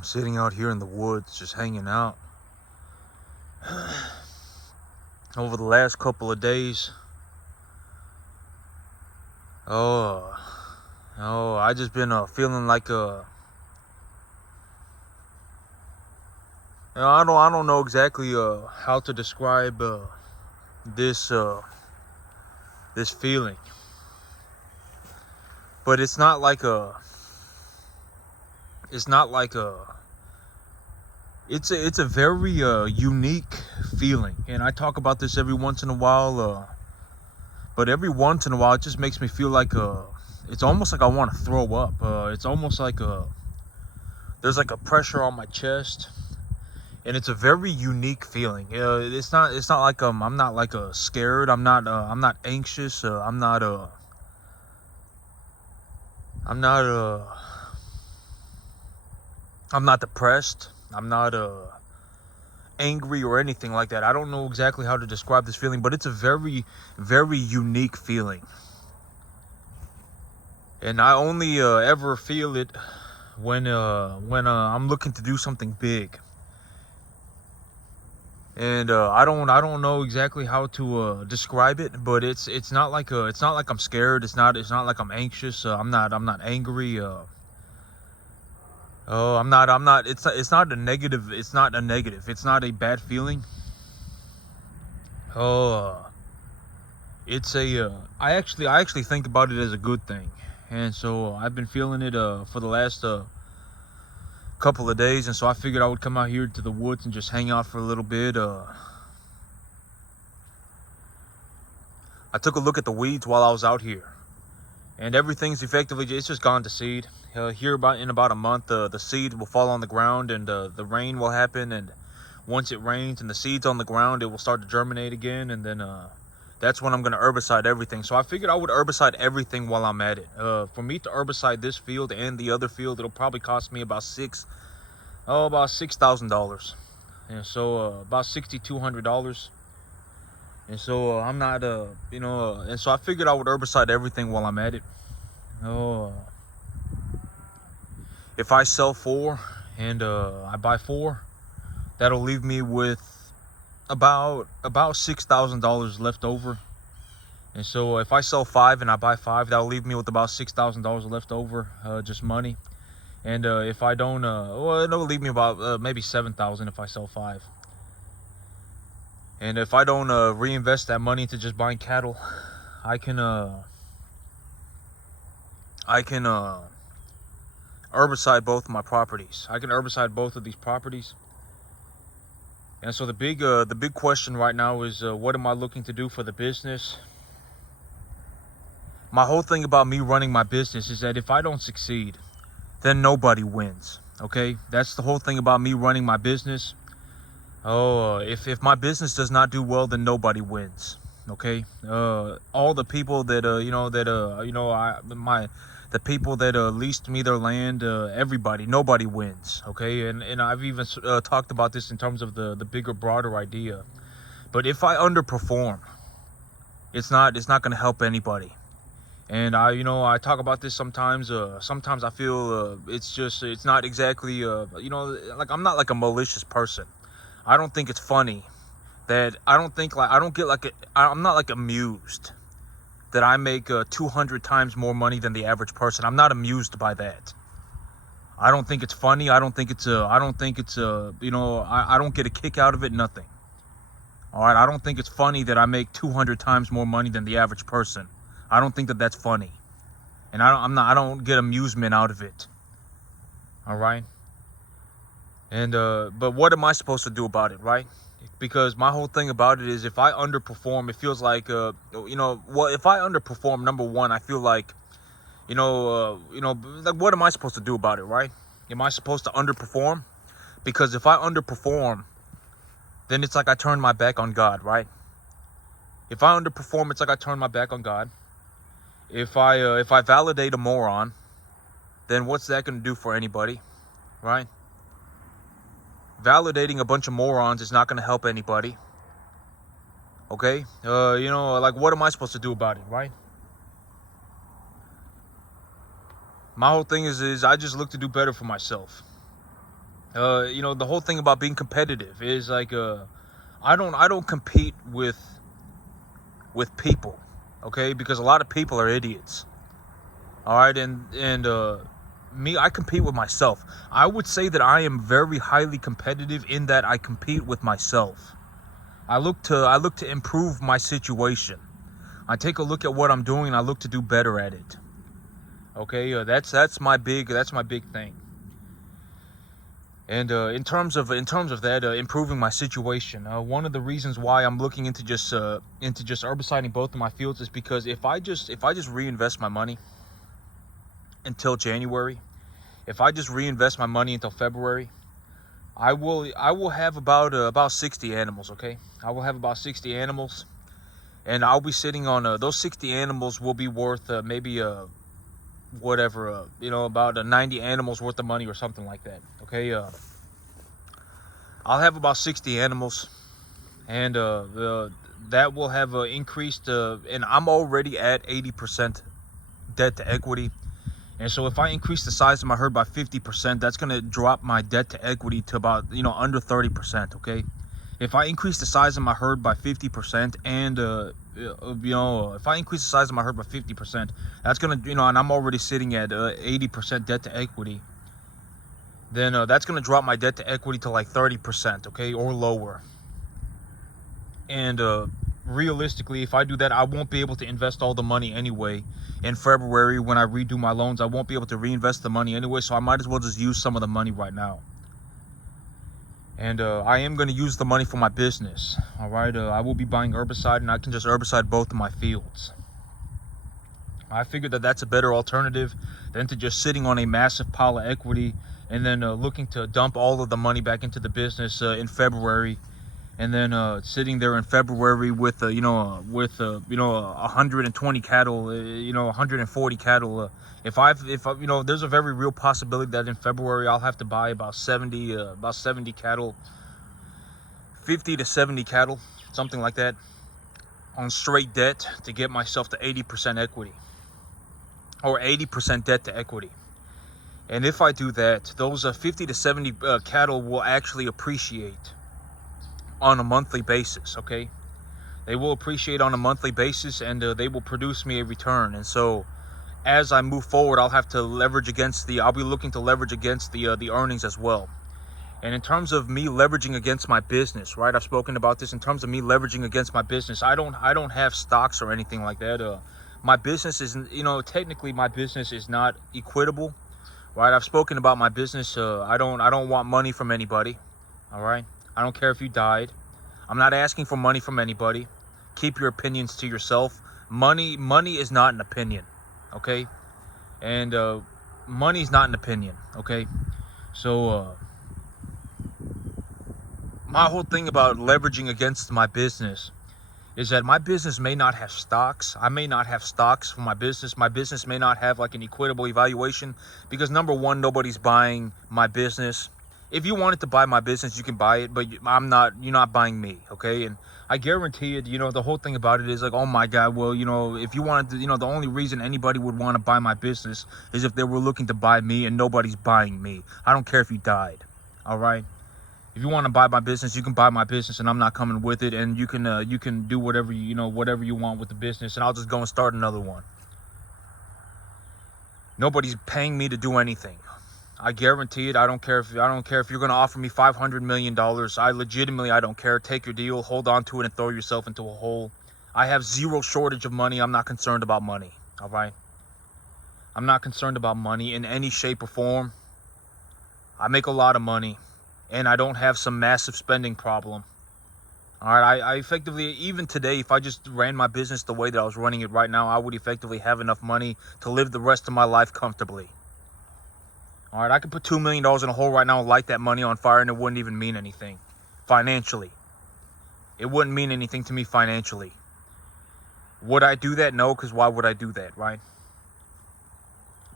I'm sitting out here in the woods just hanging out. Over the last couple of days, oh, I just been feeling like I don't know exactly how to describe this this feeling, but it's not like a it's a very unique feeling, and I talk about this every once in a while. But every once in a while, it just makes me feel like it's almost like I want to throw up. It's almost like there's like a pressure on my chest, and it's a very unique feeling. It's not like I'm not like scared. I'm not anxious. I'm not I'm not depressed. I'm not angry or anything like that. I don't know exactly how to describe this feeling, but it's a very, very unique feeling. And I only ever feel it when I'm looking to do something big. And I don't know exactly how to describe it, but it's not like I'm scared. It's not like I'm anxious. I'm not angry. Oh, I'm not. It's not a negative. It's not a negative. It's not a bad feeling. Oh, it's a. I actually think about it as a good thing, and so I've been feeling it for the last couple of days, and so I figured I would come out here to the woods and just hang out for a little bit. I took a look at the weeds while I was out here, and everything's effectively it's just gone to seed. Here in about a month, the seed will fall on the ground, and the rain will happen, and once it rains and the seed's on the ground, it will start to germinate again, and then that's when I'm gonna herbicide everything. So I figured I would herbicide everything while I'm at it. For me to herbicide this field and the other field, it'll probably cost me about $6,000, and so about $6,200. And so I'm not and so I figured I would herbicide everything while I'm at it. Oh, if I sell 4 and I buy 4, that'll leave me with about $6,000 left over. And so if I sell 5 and I buy 5, that'll leave me with about $6,000 left over, just money. And if I don't, well, it'll leave me about maybe 7,000 if I sell 5. And if I don't reinvest that money into just buying cattle, I can herbicide both of my properties. I can herbicide both of these properties. And so the big question right now is what am I looking to do for the business? My whole thing about me running my business is that if I don't succeed, then nobody wins. Okay, that's the whole thing about me running my business. Oh, if my business does not do well, then nobody wins. Okay, all the people that the people that leased me their land, nobody wins. Okay, and I've even talked about this in terms of the bigger, broader idea. But if I underperform, it's not going to help anybody. And I talk about this sometimes. Sometimes I feel it's not exactly like I'm not like a malicious person. I don't think it's funny that I'm not like amused that I make 200 times more money than the average person. I'm not amused by that. I don't think it's funny. I don't think it's I don't get a kick out of it. Nothing. All right. I don't think it's funny that I make 200 times more money than the average person. I don't think that that's funny, and I don't get amusement out of it. All right. And but what am I supposed to do about it, right? Because my whole thing about it is if I underperform, it feels like if I underperform, number one, I feel like like what am I supposed to do about it, right? Am I supposed to underperform? Because if I underperform, then it's like I turn my back on God, right? If I underperform, it's like I turn my back on God. If I validate a moron, then what's that going to do for anybody, right? Validating a bunch of morons is not going to help anybody. Okay? Like what am I supposed to do about it, right? My whole thing is I just look to do better for myself. The whole thing about being competitive is like, I don't compete with people, okay? Because a lot of people are idiots. All right, and me, I compete with myself. I would say that I am very highly competitive in that I compete with myself. I look to improve my situation. I take a look at what I'm doing and I look to do better at it. Okay, that's my big thing. And in terms of that, improving my situation, one of the reasons why I'm looking into just herbiciding both of my fields is because if I just reinvest my money until January, if I just reinvest my money until February, I will have about 60 animals. Okay, I will have about 60 animals, and I'll be sitting on those 60 animals will be worth maybe whatever, about 90 animals worth of money or something like that. Okay, I'll have about 60 animals, and that will have increased, and I'm already at 80% debt to equity. And so if I increase the size of my herd by 50%, that's going to drop my debt to equity to about, under 30%, okay? If I increase the size of my herd by 50% and, if I increase the size of my herd by 50%, that's going to, and I'm already sitting at 80% debt to equity, then that's going to drop my debt to equity to like 30%, okay, or lower. And realistically, if I do that, I won't be able to invest all the money anyway. In February, when I redo my loans, I won't be able to reinvest the money anyway, so I might as well just use some of the money right now. And I am going to use the money for my business. All right, I will be buying herbicide, and I can just herbicide both of my fields. I figured that that's a better alternative than to just sitting on a massive pile of equity and then looking to dump all of the money back into the business in February, and then sitting there in February with 120 cattle, 140 cattle. If there's a very real possibility that in February I'll have to buy about 70 cattle, 50 to 70 cattle, something like that, on straight debt to get myself to 80% equity or 80% debt to equity. And if I do that, those 50 to 70 cattle will actually appreciate on a monthly basis, okay? They will appreciate on a monthly basis, and they will produce me a return. And so as I move forward, I'll be looking to leverage against the earnings as well. And in terms of me leveraging against my business, right? I've spoken about this. In terms of me leveraging against my business, I don't have stocks or anything like that. My business is, technically my business is not equitable, right? I've spoken about my business. I don't want money from anybody. All right. I don't care if you died. I'm not asking for money from anybody. Keep your opinions to yourself. Money is not an opinion, okay? And money is not an opinion, okay? So my whole thing about leveraging against my business is that my business may not have stocks. I may not have stocks for my business. My business may not have like an equitable evaluation because, number one, nobody's buying my business. If you wanted to buy my business, you can buy it, but you're not buying me, okay? And I guarantee it, the whole thing about it is like, oh my God, well, if you wanted to, the only reason anybody would want to buy my business is if they were looking to buy me, and nobody's buying me. I don't care if you died, all right? If you want to buy my business, you can buy my business, and I'm not coming with it, and you can do whatever you want with the business, and I'll just go and start another one. Nobody's paying me to do anything. I guarantee it. I don't care if you're going to offer me $500 million. I don't care. Take your deal, hold on to it, and throw yourself into a hole. I have zero shortage of money. I'm not concerned about money. All right. I'm not concerned about money in any shape or form. I make a lot of money, and I don't have some massive spending problem. All right. I effectively, even today, if I just ran my business the way that I was running it right now, I would effectively have enough money to live the rest of my life comfortably. All right, I could put $2 million in a hole right now and light that money on fire, and it wouldn't even mean anything financially. It wouldn't mean anything to me financially. Would I do that? No, because why would I do that, right?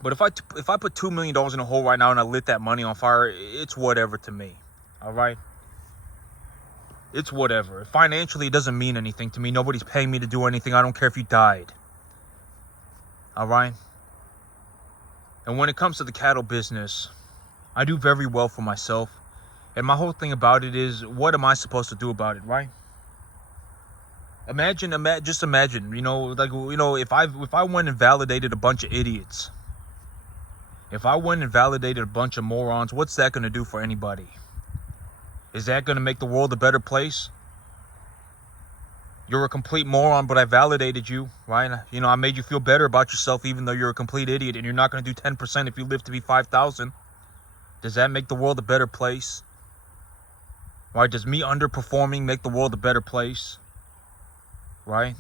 But if I put $2 million in a hole right now and I lit that money on fire, it's whatever to me, all right? It's whatever. Financially, it doesn't mean anything to me. Nobody's paying me to do anything. I don't care if you died, all right? And when it comes to the cattle business, I do very well for myself. And my whole thing about it is, what am I supposed to do about it, right? Just imagine, if I went and validated a bunch of idiots, if I went and validated a bunch of morons, what's that going to do for anybody? Is that going to make the world a better place? You're a complete moron, but I validated you, right? I made you feel better about yourself, even though you're a complete idiot, and you're not going to do 10% if you live to be 5,000. Does that make the world a better place? Right? Does me underperforming make the world a better place? Right?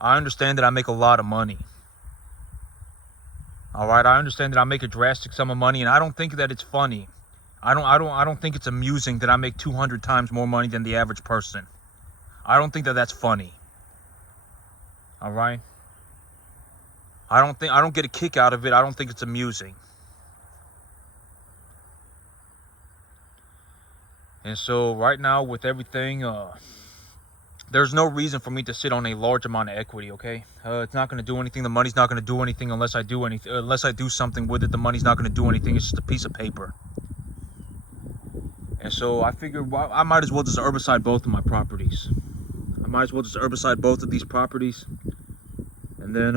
I understand that I make a lot of money. All right, I understand that I make a drastic sum of money, and I don't think that it's funny. I don't think it's amusing that I make 200 times more money than the average person. I don't think that that's funny. All right? I don't get a kick out of it. I don't think it's amusing. And so right now with everything, there's no reason for me to sit on a large amount of equity, okay? It's not going to do anything. The money's not going to do anything unless I do anything. Unless I do something with it, the money's not going to do anything. It's just a piece of paper. And so I figured, well, I might as well just herbicide both of my properties. I might as well just herbicide both of these properties. And then,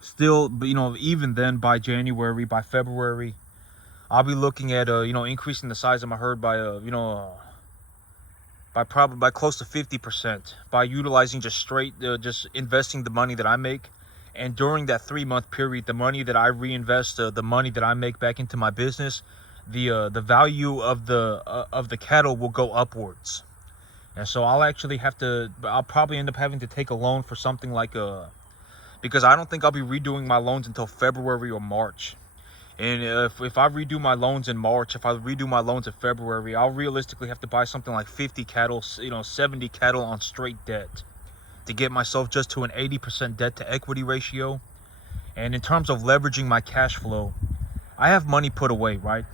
still, even then, by January, by February, I'll be looking at, increasing the size of my herd by, by close to 50%, by utilizing just investing the money that I make. And during that 3-month period, the money that I reinvest, the money that I make back into my business, the value of the cattle will go upwards. And so I'll probably end up having to take a loan for something like because I don't think I'll be redoing my loans until February or March. And if I redo my loans in March, if I redo my loans in February, I'll realistically have to buy something like 50 cattle, 70 cattle on straight debt to get myself just to an 80% debt to equity ratio. And in terms of leveraging my cash flow, I have money put away, right?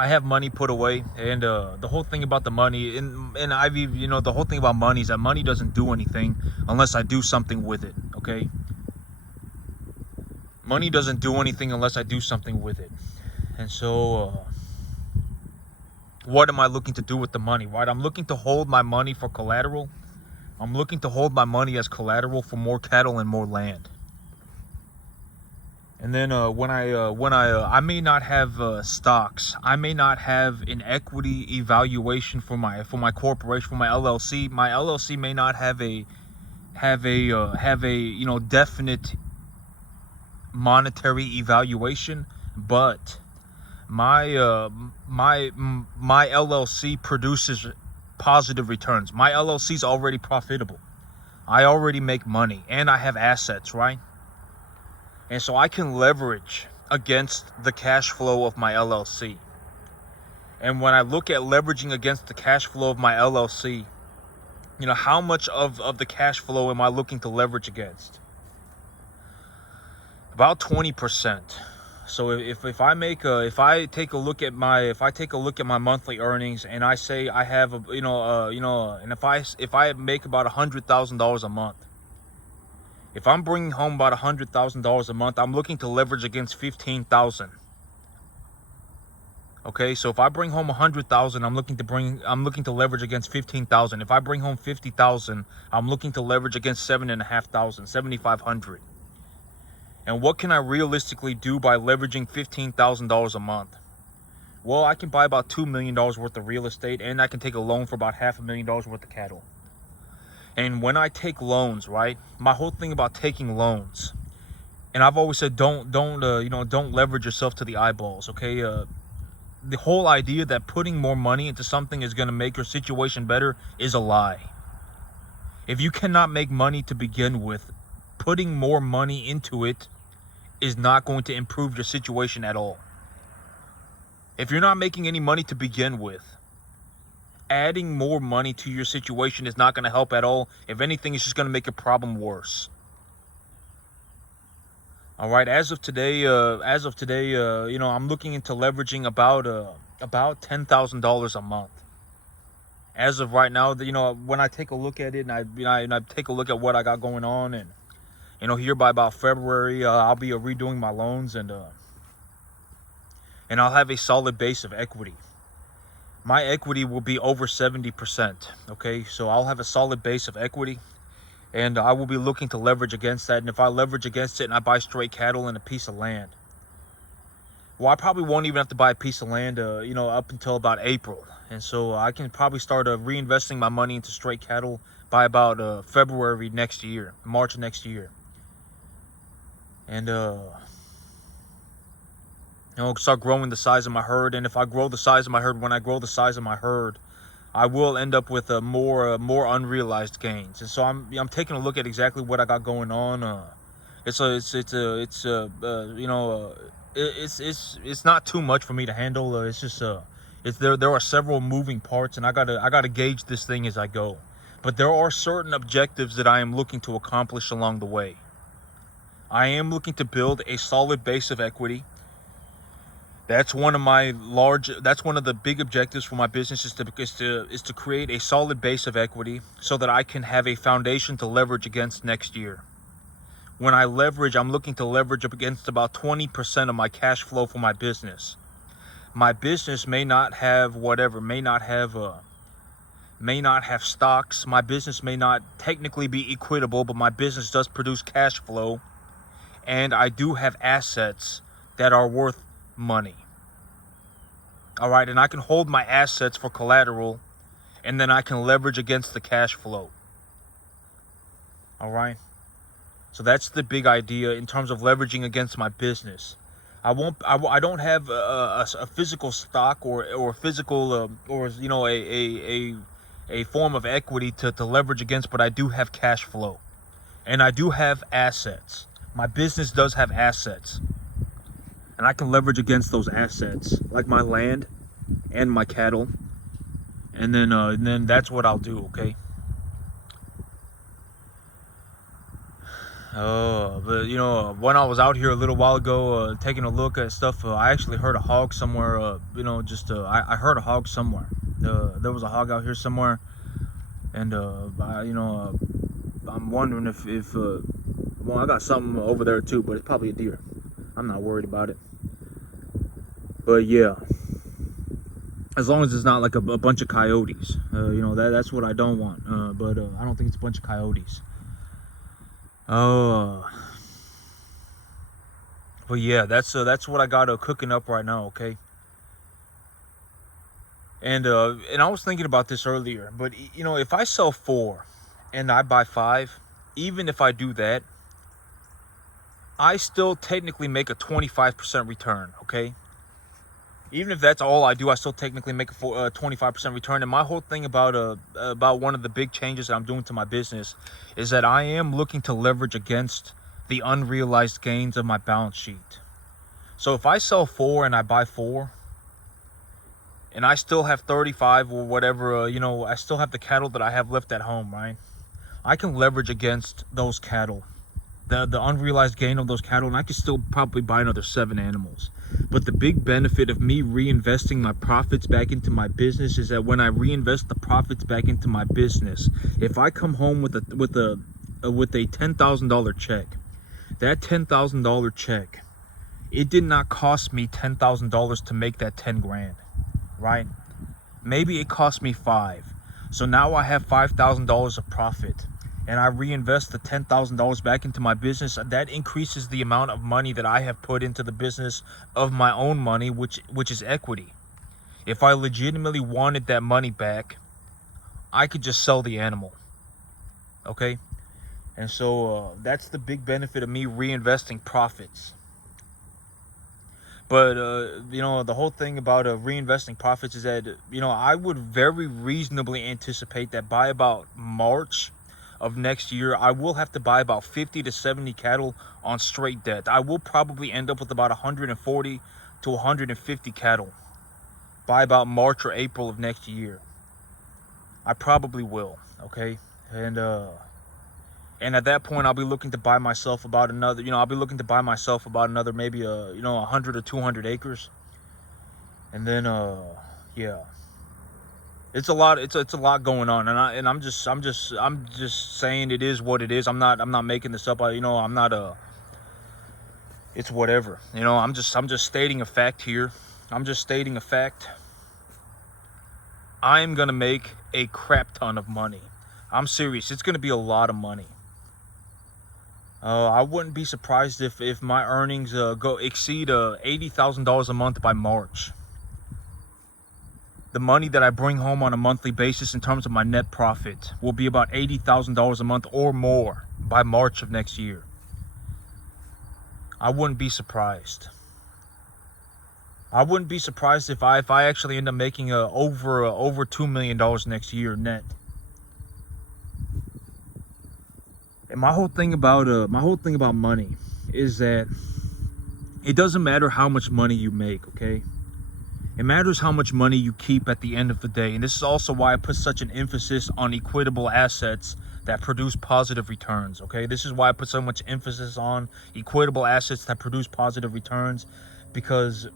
I have money put away, and the whole thing about the money, and the whole thing about money is that money doesn't do anything unless I do something with it, okay? Money doesn't do anything unless I do something with it. And so, what am I looking to do with the money, right? I'm looking to hold my money for collateral. I'm looking to hold my money as collateral for more cattle and more land. And then when I may not have stocks, I may not have an equity evaluation for my corporation, for my LLC. My LLC may not have a definite monetary evaluation, but my LLC produces positive returns. My LLC is already profitable. I already make money, and I have assets, right? And so I can leverage against the cash flow of my LLC. And when I look at leveraging against the cash flow of my LLC, how much of the cash flow am I looking to leverage against? About 20%. So if I take a look at my monthly earnings, and I say I have and if I make about $100,000 a month, if I'm bringing home about $100,000 a month, I'm looking to leverage against 15,000. Okay, so if I bring home 100,000, I'm looking to leverage against 15,000. If I bring home 50,000, I'm looking to leverage against 7,500, 7,500. And what can I realistically do by leveraging $15,000 a month? Well, I can buy about $2 million worth of real estate, and I can take a loan for about $500,000 worth of cattle. And when I take loans, right, my whole thing about taking loans, and I've always said don't leverage yourself to the eyeballs, okay? The whole idea that putting more money into something is going to make your situation better is a lie. If you cannot make money to begin with, putting more money into it is not going to improve your situation at all. If you're not making any money to begin with, adding more money to your situation is not going to help at all. If anything, it's just going to make your problem worse. All right, as of today, I'm looking into leveraging about $10,000 a month. As of right now, when I take a look at it, and I take a look at what I got going on, and here by about February, I'll be redoing my loans, and and I'll have a solid base of equity. My equity will be over 70%. Okay, so I'll have a solid base of equity, and I will be looking to leverage against that. And if I leverage against it and I buy straight cattle and a piece of land, well, I probably won't even have to buy a piece of land, up until about April. And so I can probably start reinvesting my money into straight cattle by about February next year, March next year. And, start growing the size of my herd. And if I grow the size of my herd, when I grow the size of my herd, I will end up with more unrealized gains. And so I'm taking a look at exactly what I got going on. It's not too much for me to handle. It's just there are several moving parts, and I gotta gauge this thing as I go. But there are certain objectives that I am looking to accomplish along the way. I am looking to build a solid base of equity. That's one of the big objectives for my business is to create a solid base of equity so that I can have a foundation to leverage against next year. When I leverage, I'm looking to leverage up against about 20% of my cash flow for my business. My business may not have stocks. My business may not technically be equitable, but my business does produce cash flow, and I do have assets that are worth money. All right, and I can hold my assets for collateral, and then I can leverage against the cash flow. All right, so that's the big idea in terms of leveraging against my business. I don't have a physical stock or physical a form of equity to leverage against, but I do have cash flow, and I do have assets. My business does have assets, and I can leverage against those assets, like my land and my cattle, and then that's what I'll do. Okay. But when I was out here a little while ago, taking a look at stuff, I actually heard a hog somewhere. I heard a hog somewhere. There was a hog out here somewhere, and I'm wondering if I got something over there too, but it's probably a deer. I'm not worried about it. But yeah, as long as it's not like a bunch of coyotes, that's what I don't want. But I don't think it's a bunch of coyotes. But yeah, that's what I got cooking up right now. Okay. And I was thinking about this earlier, but if I sell 4 and I buy 5, even if I do that, I still technically make a 25% return. Okay. Even if that's all I do, I still technically make a 25% return. And my whole thing about one of the big changes that I'm doing to my business is that I am looking to leverage against the unrealized gains of my balance sheet. So if I sell 4 and I buy 4, and I still have 35 or whatever, I still have the cattle that I have left at home, right? I can leverage against those cattle, the unrealized gain of those cattle, and I can still probably buy another 7 animals. But the big benefit of me reinvesting my profits back into my business is that when I reinvest the profits back into my business, if I come home with a $10,000 check, that $10,000 check, it did not cost me $10,000 to make that 10 grand, right? Maybe it cost me 5. So now I have $5,000 of profit, and I reinvest the $10,000 back into my business. That increases the amount of money that I have put into the business of my own money, which is equity. If I legitimately wanted that money back, I could just sell the animal. Okay? And so that's the big benefit of me reinvesting profits. But the whole thing about reinvesting profits is that I would very reasonably anticipate that by about March of next year, I will have to buy about 50 to 70 cattle on straight debt. I will probably end up with about 140 to 150 cattle by about March or April of next year. I probably will. Okay. And at that point, I'll be looking to buy myself about another, maybe 100 or 200 acres. And then, yeah, it's a lot. It's a lot going on, and I'm just saying it is what it is. I'm not making this up. It's whatever. I'm just stating a fact here, I'm just stating a fact. I'm gonna make a crap ton of money. I'm serious. It's gonna be a lot of money. I wouldn't be surprised if my earnings exceed $80,000 a month by March. The money that I bring home on a monthly basis in terms of my net profit will be about $80,000 a month or more by March of next year. I wouldn't be surprised. I wouldn't be surprised if I actually end up making over $2 million next year net. And my whole thing about money is that it doesn't matter how much money you make, okay? It matters how much money you keep at the end of the day. And this is also why I put such an emphasis on equitable assets that produce positive returns, okay? This is why I put so much emphasis on equitable assets that produce positive returns, because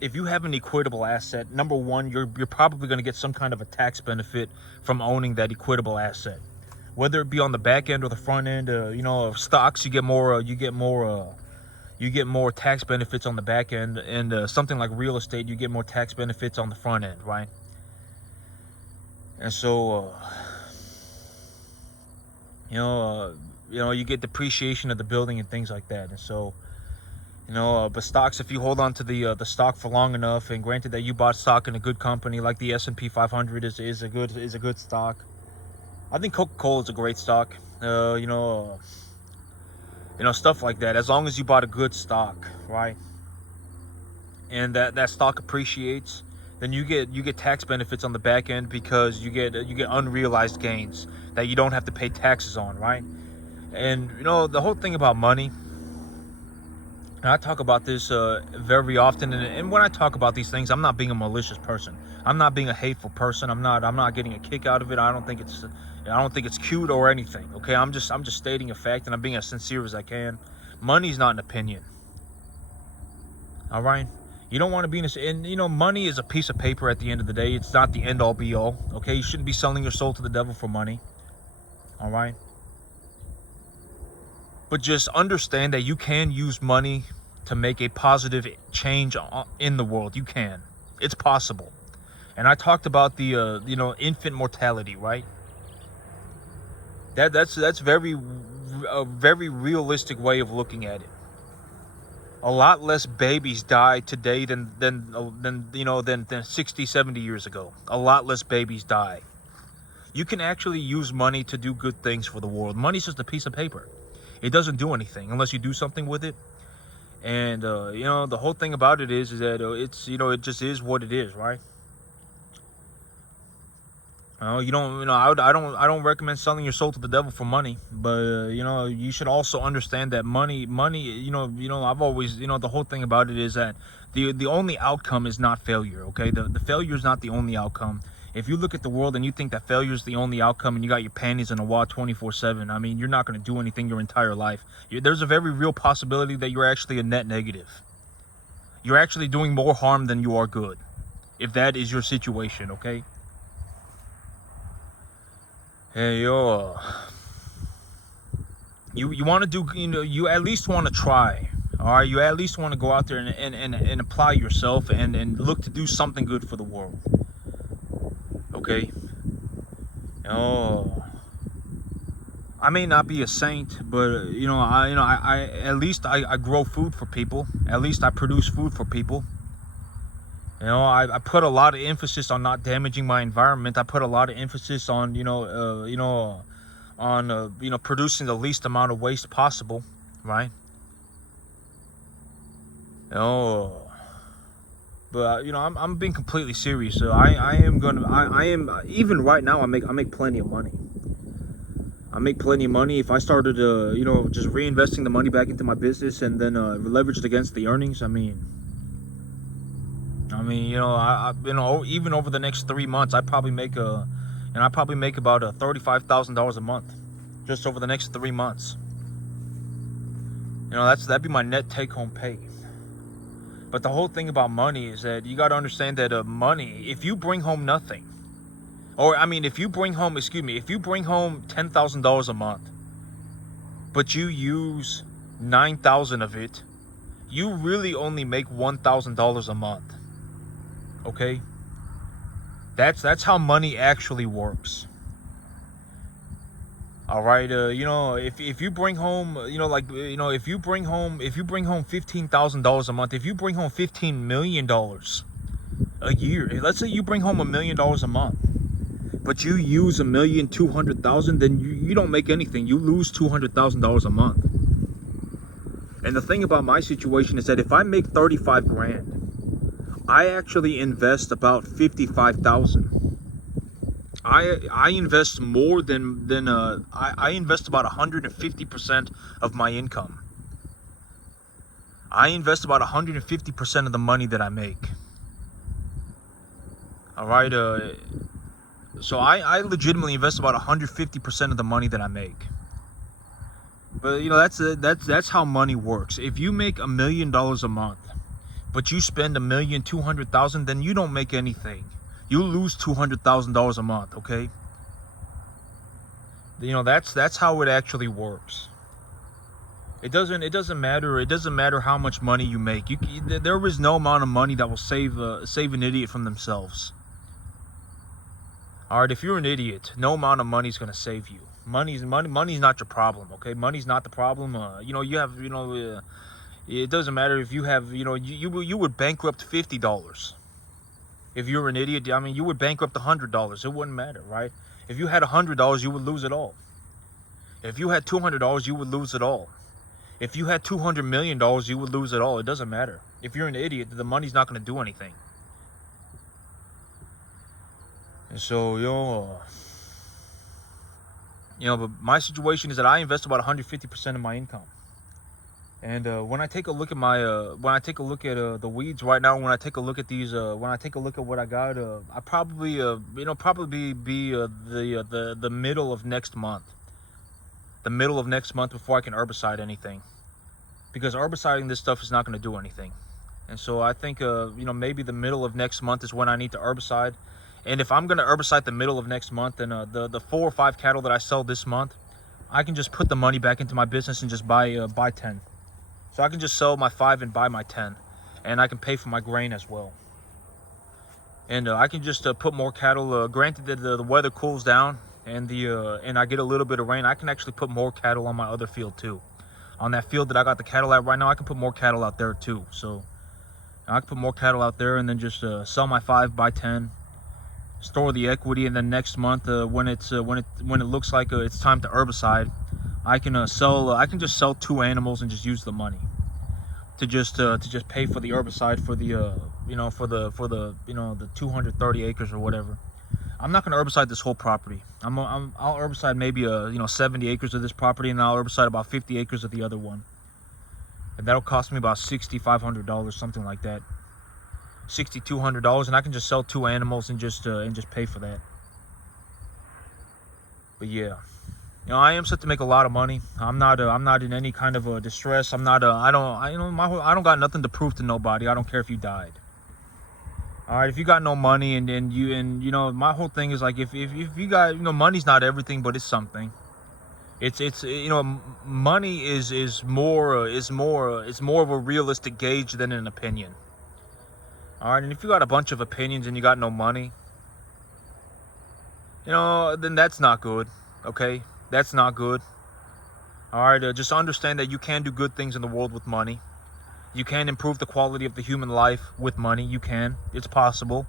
if you have an equitable asset, number one, you're probably going to get some kind of a tax benefit from owning that equitable asset, whether it be on the back end or the front end. Stocks, you get more tax benefits on the back end, and something like real estate, you get more tax benefits on the front end, right? And so, you get depreciation of the building and things like that. And so, but stocks, if you hold on to the stock for long enough, and granted that you bought stock in a good company like the S&P 500 is a good stock. I think Coca-Cola is a great stock. Stuff like that. As long as you bought a good stock, right? And that stock appreciates, then you get tax benefits on the back end, because you get unrealized gains that you don't have to pay taxes on, right? And the whole thing about money, and I talk about this very often, and when I talk about these things, I'm not being a malicious person. I'm not being a hateful person. I'm not getting a kick out of it. I don't think it's cute or anything. Okay, I'm just stating a fact, and I'm being as sincere as I can. Money's not an opinion. All right, you don't want to be money is a piece of paper at the end of the day. It's not the end all be all. Okay, you shouldn't be selling your soul to the devil for money. All right. But just understand that you can use money to make a positive change in the world. You can. It's possible. And I talked about the infant mortality, right? That's a very realistic way of looking at it. A lot less babies die today than 60, 70 years ago. A lot less babies die. You can actually use money to do good things for the world. Money's just a piece of paper. It doesn't do anything unless you do something with it. And the whole thing about it is that it just is what it is, right? I don't recommend selling your soul to the devil for money, but you should also understand that money, I've always, the whole thing about it is that the only outcome is not failure. Okay, the failure is not the only outcome. If you look at the world and you think that failure is the only outcome, and you got your panties in a wad 24/7, I mean, you're not going to do anything your entire life. There's a very real possibility that you're actually a net negative. You're actually doing more harm than you are good, if that is your situation. Okay. Hey, you want to do, you at least want to try. All right, you at least want to go out there and apply yourself and look to do something good for the world. Okay. I may not be a saint, but I at least I grow food for people. At least I produce food for people. I put a lot of emphasis on not damaging my environment. I put a lot of emphasis on producing the least amount of waste possible, right? But I'm being completely serious. So I am even right now I make plenty of money. I make plenty of money. If I started just reinvesting the money back into my business and then leverage it against the earnings, I mean, even over the next 3 months, I probably make about $35,000 a month, just over the next 3 months. That'd be my net take-home pay. But the whole thing about money is that you got to understand that money, if you bring home nothing, if you bring home $10,000 a month, but you use 9,000 of it, you really only make $1,000 a month. Okay? That's how money actually works. All right, if you bring home, if you bring home $15,000 a month, if you bring home $15 million a year, let's say you bring home $1 million a month, but you use 1,200,000, then you don't make anything. You lose $200,000 a month. And the thing about my situation is that if I make 35 grand, I actually invest about 55,000. I invest more than I invest about 150% of my income. I invest about 150% of the money that I make. All right, so I legitimately invest about 150% of the money that I make. But that's how money works. If you make $1 million a month, but you spend 1,200,000, then you don't make anything. You lose $200,000 a month. Okay. That's how it actually works. It doesn't matter how much money you make. There is no amount of money that will save an idiot from themselves. All right, if you're an idiot, no amount of money is going to save you. Money's not your problem. Okay, money's not the problem. It doesn't matter if you have, you would bankrupt $50. If you're an idiot, I mean, you would bankrupt $100. It wouldn't matter, right? If you had $100, you would lose it all. If you had $200, you would lose it all. If you had $200 million, you would lose it all. It doesn't matter. If you're an idiot, the money's not going to do anything. And so, but my situation is that I invest about 150% of my income. And when I take a look at the weeds right now, when I take a look at these, when I take a look at what I got, I probably, probably be the middle of next month. The middle of next month before I can herbicide anything, because herbiciding this stuff is not going to do anything. And so I think, maybe the middle of next month is when I need to herbicide. And if I'm going to herbicide the middle of next month, then the 4 or 5 cattle that I sell this month, I can just put the money back into my business and just buy 10. So I can just sell my 5 and buy my 10, and I can pay for my grain as well. And I can just put more cattle. Granted that the weather cools down and I get a little bit of rain, I can actually put more cattle on my other field too. On that field that I got the cattle at right now, I can put more cattle out there too. So I can put more cattle out there and then just sell my 5, buy 10, store the equity, and then next month when it looks like it's time to herbicide, I can just sell 2 animals and just use the money to just pay for the herbicide for the the 230 acres or whatever. I'm not going to herbicide this whole property. I'll herbicide maybe 70 acres of this property, and I'll herbicide about 50 acres of the other one. And that'll cost me about $6,500, something like that. $6,200, and I can just sell 2 animals and just pay for that. But yeah, I am set to make a lot of money. I'm not in any kind of distress. I don't got nothing to prove to nobody. I don't care if you died. All right, if you got no money and my whole thing is like, if you got, money's not everything, but it's something. It's money is more of a realistic gauge than an opinion. All right, and if you got a bunch of opinions and you got no money, then that's not good. Okay, that's not good. All right, just understand that you can do good things in the world with money. You can improve the quality of the human life with money. You can. It's possible.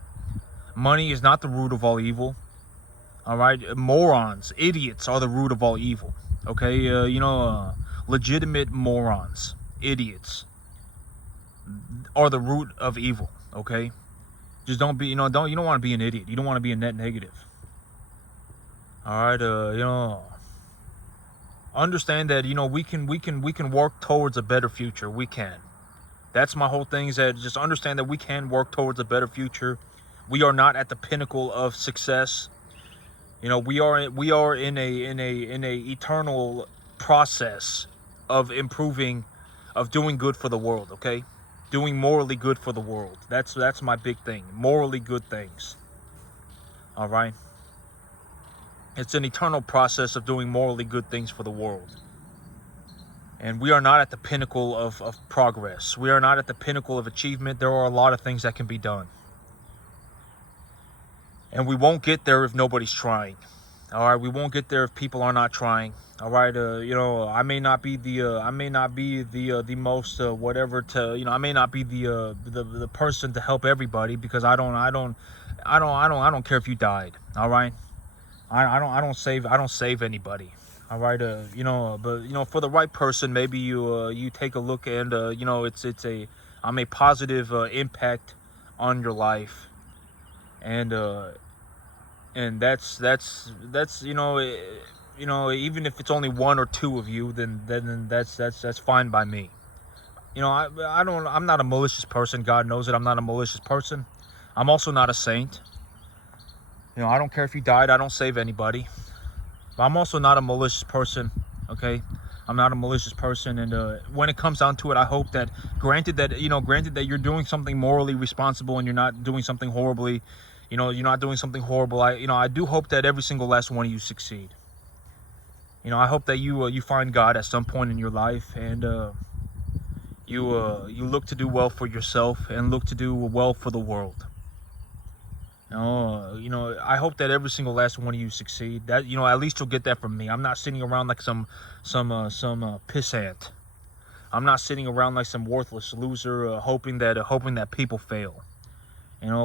Money is not the root of all evil. All right, morons, idiots are the root of all evil. Okay, legitimate morons, idiots are the root of evil. Okay, just don't be, you don't want to be an idiot. You don't want to be a net negative. All right, understand that we can work towards a better future. We can. That's my whole thing, is that just understand that we can work towards a better future. We are not at the pinnacle of success. We are in a eternal process of improving, of doing good for the world. Okay, doing morally good for the world. That's my big thing. Morally good things. All right. It's an eternal process of doing morally good things for the world. And we are not at the pinnacle of progress. We are not at the pinnacle of achievement. There are a lot of things that can be done. And we won't get there if nobody's trying. All right, we won't get there if people are not trying. All right, I may not be the most whatever to, I may not be the person to help everybody, because I don't care if you died. All right, I don't save anybody. All right, but for the right person, maybe you take a look, and I'm a positive impact on your life, and that's even if it's only one or two of you, then that's fine by me. I'm not a malicious person. God knows it. I'm not a malicious person. I'm also not a saint. I don't care if you died. I don't save anybody. But I'm also not a malicious person. Okay, I'm not a malicious person, and when it comes down to it, I hope that, granted that you're doing something morally responsible and you're not doing something horribly, you're not doing something horrible. I do hope that every single last one of you succeed. I hope that you find God at some point in your life, and you look to do well for yourself and look to do well for the world. I hope that every single last one of you succeed. That at least you'll get that from me. I'm not sitting around like some pissant. I'm not sitting around like some worthless loser, hoping that people fail.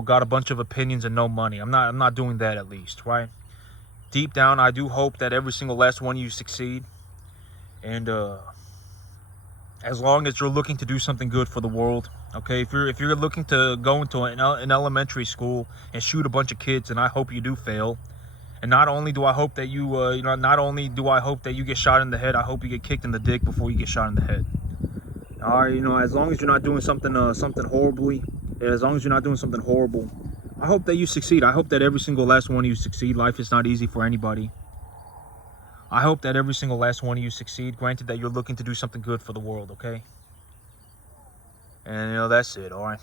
Got a bunch of opinions and no money. I'm not doing that, at least, right? Deep down, I do hope that every single last one of you succeed, and as long as you're looking to do something good for the world, okay? If you're looking to go into an elementary school and shoot a bunch of kids, and I hope you do fail. And not only do I hope that not only do I hope that you get shot in the head, I hope you get kicked in the dick before you get shot in the head. All right, as long as you're not doing something horribly, as long as you're not doing something horrible, I hope that you succeed. I hope that every single last one of you succeed. Life is not easy for anybody. I hope that every single last one of you succeed, granted that you're looking to do something good for the world, okay? And that's it, all right?